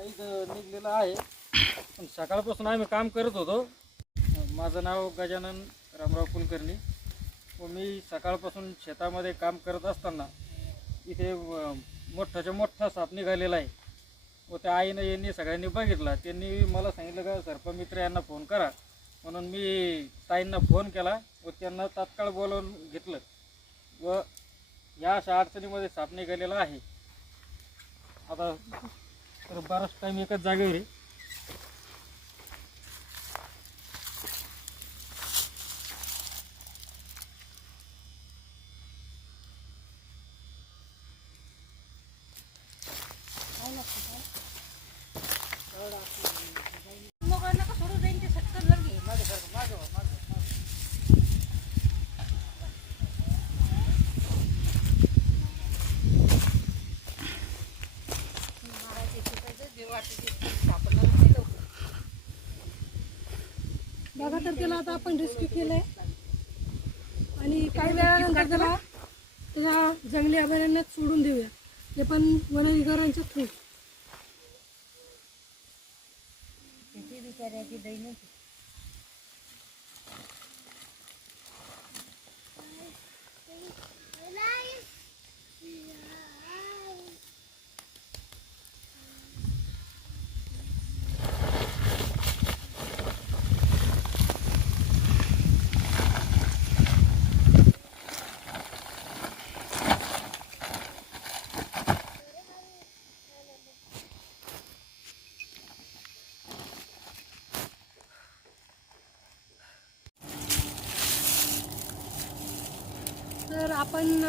काही निघलेलं आहे. पण सकाळपासून आम्ही काम करत होतो. माझं नाव गजानन रामराव कुलकर्णी व मी सकाळपासून शेतामध्ये काम करत असताना इथे मोठाच्या मोठा साप निघालेला आहे व त्या आईनं यांनी सगळ्यांनी बघितला. त्यांनी मला सांगितलं का सर्पमित्र यांना फोन करा, म्हणून मी ताईंना फोन केला व त्यांना तात्काळ बोलावून घेतलं व या अशा अडचणीमध्ये साप निघालेला आहे. आता तर बराच टाईम एकच जागेवर आहे. बघा तर त्याला आता आपण रेस्क्यू केलंय आणि काही वेळानंतर त्याला त्याच्या जंगली अभयारण्यात सोडून देऊया, ते पण वनविभागाच्या थ्रू. तर आपण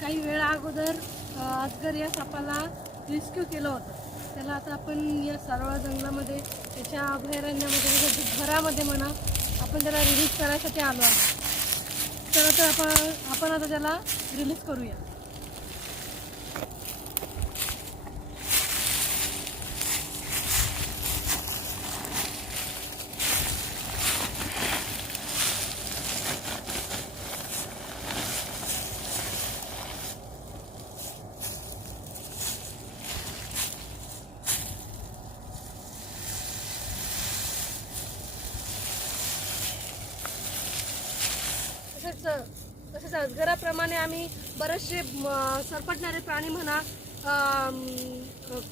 काही वेळा अगोदर अजगर या सापाला रेस्क्यू केलं होतं. त्याला आता आपण या सारोळा जंगलामध्ये त्याच्या अभयारण्यामध्ये घरामध्ये म्हणा आपण त्याला रिलीज करायसाठी आलो आहोत. तर आता आपण आता त्याला रिलीज करूया. तसेच अजगराप्रमाणे आम्ही बरेचसे सरपटणारे प्राणी म्हणा,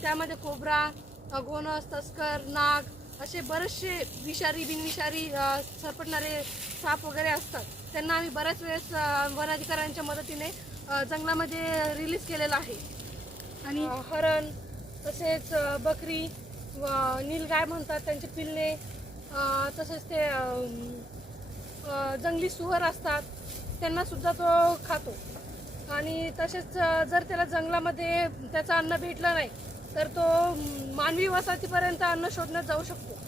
त्यामध्ये कोब्रा, घोणस, तस्कर, नाग असे बरेचसे विषारी बिनविषारी सरपटणारे साप वगैरे असतात. त्यांना आम्ही बऱ्याच वेळेस वनाधिकाऱ्यांच्या मदतीने जंगलामध्ये रिलीज केलेलं आहे. आणि हरण, तसेच बकरी व नीलगाय म्हणतात त्यांचे पिल्ले, तसेच ते जंगली सुअर असतात त्यांना सुद्धा तो खातो. आणि तसेच जर त्याला जंगलामध्ये त्याचं अन्न भेटलं नाही तर तो मानवी वसाहतीपर्यंत अन्न शोधण्यात जाऊ शकतो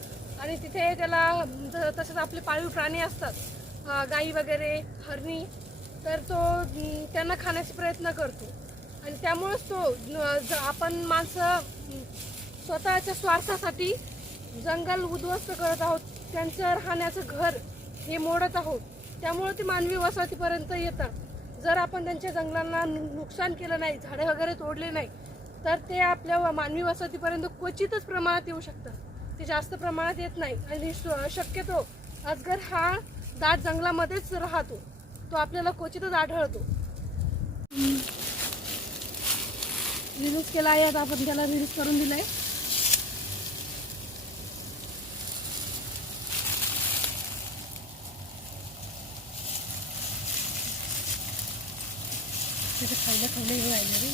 आणि तिथे त्याला तसेच आपले पाळीव प्राणी असतात, गाई वगैरे, हरणी, तर तो त्यांना खाण्याचा प्रयत्न करतो. आणि त्यामुळेच तो आपण माणसं स्वतःच्या स्वार्थासाठी जंगल उद्ध्वस्त करत आहोत, त्यांचं राहण्याचं घर हे मोडत आहोत. त्यामुळे ते मानवी वसाहतीपर्यंत येतात. जर आपण त्यांच्या जंगलांना नुकसान केलं नाही, झाडे वगैरे तोडले नाही, तर ते आपल्या मानवी वसाहतीपर्यंत क्वचितच प्रमाणात येऊ शकतात. ते जास्त प्रमाणात येत नाही. आणि शक्यतो अजगर हा दाट जंगलामध्येच राहतो, तो आपल्याला क्वचितच आढळतो. रिलीज केला आहे, आता आपण त्याला रिलीज करून दिलंय. खायला हे राहिले रे.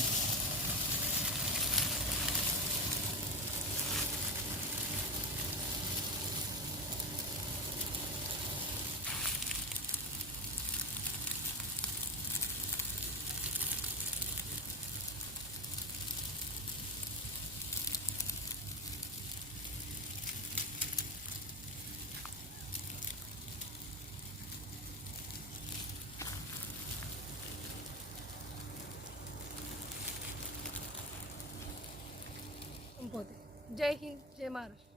जय हिंद, जय महाराष्ट्र.